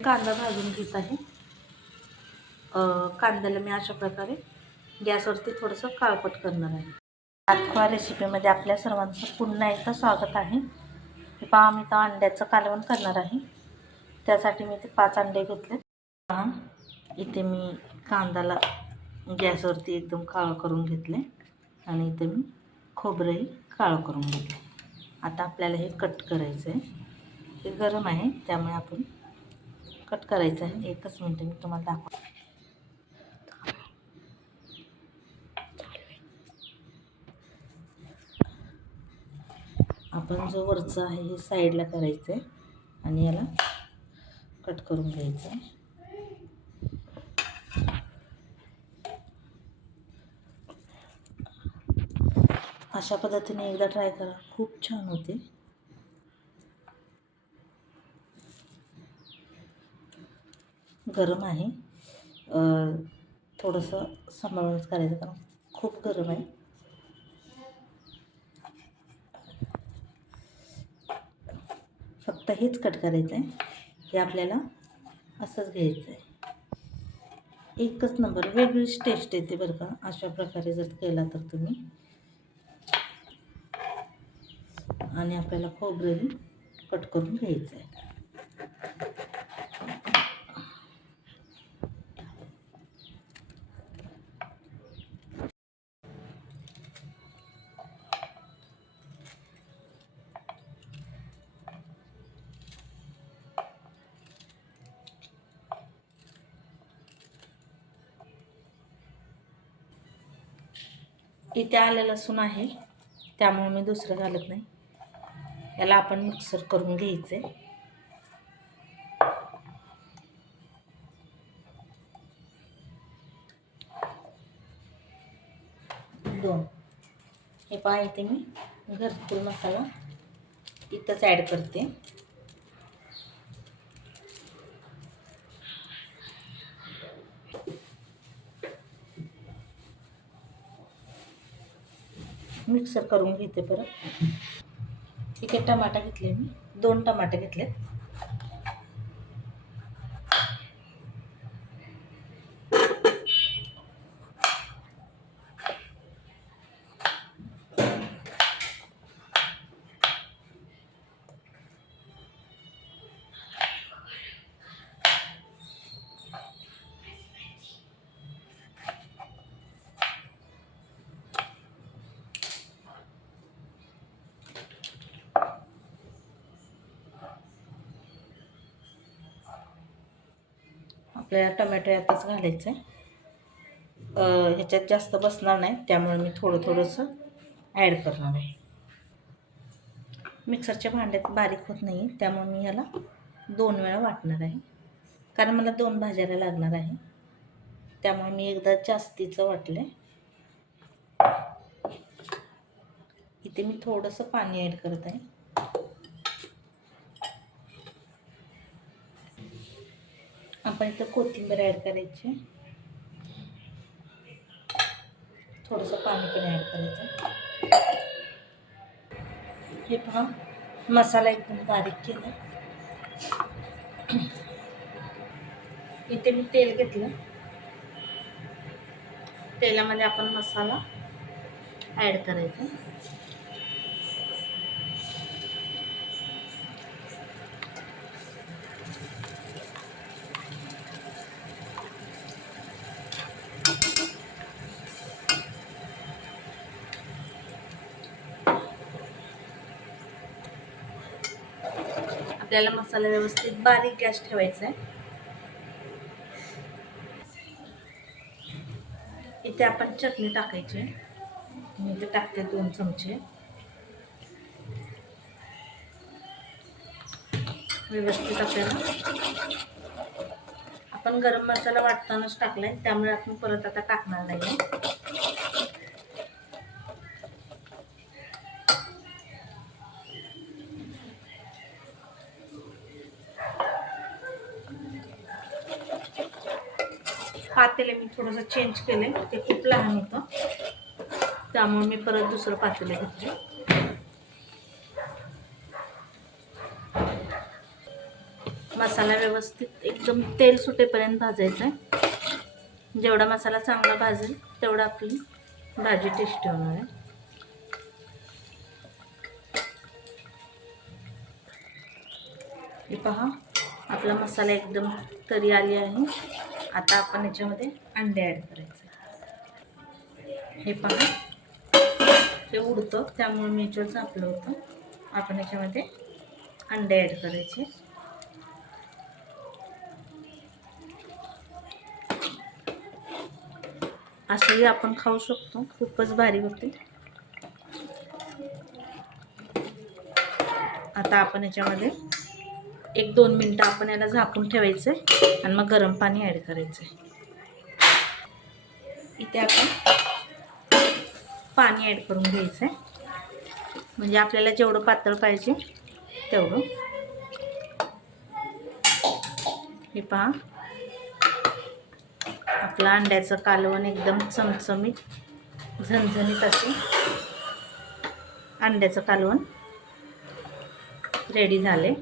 कांदा भाजून घेत आहे. कांद्याला मी अशा प्रकारे गॅसवरती थोडंसं काळपट करणार आहे. आठवा रेसिपीमध्ये आपल्या सर्वांचं पुन्हा एकदा स्वागत आहे. हे पहा मी तर अंड्याचं कालवण करणार आहे. त्यासाठी मी ते पाच अंडे घेतले. पहा इथे मी कांद्याला गॅसवरती एकदम काळं करून घेतले आणि इथे मी खोबरंही काळं करून घेतले. आता आपल्याला हे कट करायचं आहे हे गरम आहे त्यामुळे आपण कट करायचं आहे. एकच मिनटं मी तुम्हाला दाखव आपण जो वरचा आहे हे साईडला करायचं आहे आणि याला कट करून घ्यायचं आहे. अशा पद्धतीने एकदा ट्राय करा. खूप छान होते. गरम आहे. थोडंसं सांभाळूनच करायचं कारण खूप गरम आहे. फक्त हेच कट करायचं आहे. हे आपल्याला असंच घ्यायचं आहे. एकच नंबर वेगळीच टेस्ट येते बरं का. अशा प्रकारे जर केला तर तुम्ही. आणि आपल्याला खोबरेल कट करून घ्यायचं आहे. इथे आलं लसूण आहे. त्यामुळे मी दुसरं घालत नाही. याला आपण मिक्सर करून घ्यायचं. आहे दोन. हे पहा इथे मी घरकुल मसाला इथंच ॲड करते. मिक्सर करून घेते परत. ठीक आहे टमाटा घेतले मी. दोन टमाटे घेतले आपल्याला टमॅटो यातच घालायचं आहे. ह्याच्यात जास्त बसणार नाही त्यामुळे मी थोडं थोडंसं ॲड करणार आहे. मिक्सरच्या भांड्यात बारीक होत नाही त्यामुळे मी ह्याला दोन वेळा वाटणार आहे. कारण मला दोन भाज्याला लागणार आहे. त्यामुळे मी एकदा जास्तीचं वाटलं आहे इथे मी थोडंसं पाणी ॲड करत आहे. आपण इथं कोथिंबीर ॲड करायची. थोडंसं पाणी पण ॲड करायचं. हे पहा मसाला एकदम बारीक केला. इथे मी तेल घेतलं. तेलामध्ये आपण मसाला ॲड करायचा. आपल्याला मसाला व्यवस्थित बारीक गॅस ठेवायचा आहे. इथे आपण चटणी टाकायची. आहे. मी इथे टाकते दोन चमचे. व्यवस्थित आपल्याला. आपण गरम मसाला वाटतानाच टाकलाय त्यामुळे आपण परत आता टाकणार नाही. पातेले मी थोडंसं चेंज केले ते खूप लहान होतं. त्यामुळे मी परत दुसरं पातेलं घेतले मसाला मसाला व्यवस्थित एकदम तेल सुटेपर्यंत भाजायचा आहे जेवढा मसाला चांगला भाजेल तेवढा आपली भाजी टेस्टी होणार आहे. हे पहा आपला मसाला एकदम तरी आली आहे. आता आपण याच्यामध्ये अंडे ॲड करायचे. हे पहा. ते उडतं त्यामुळे मी याच्यावर झापलं होतं. आपण याच्यामध्ये अंडे ॲड करायचे. असंही आपण खाऊ शकतो. खूपच भारी होते. आता आपण याच्यामध्ये एक दोन मिनटं आपण याला झाकून ठेवायचं आहे आणि मग गरम पाणी ॲड करायचं. आहे इथे आपण पाणी ॲड करून घ्यायचं आहे. म्हणजे आपल्याला जेवढं पातळ पाहिजे तेवढं. हे पहा. आपलं अंड्याचं कालवण एकदम चमचमीत झणझणीत असे अंड्याचं कालवण रेडी झाले.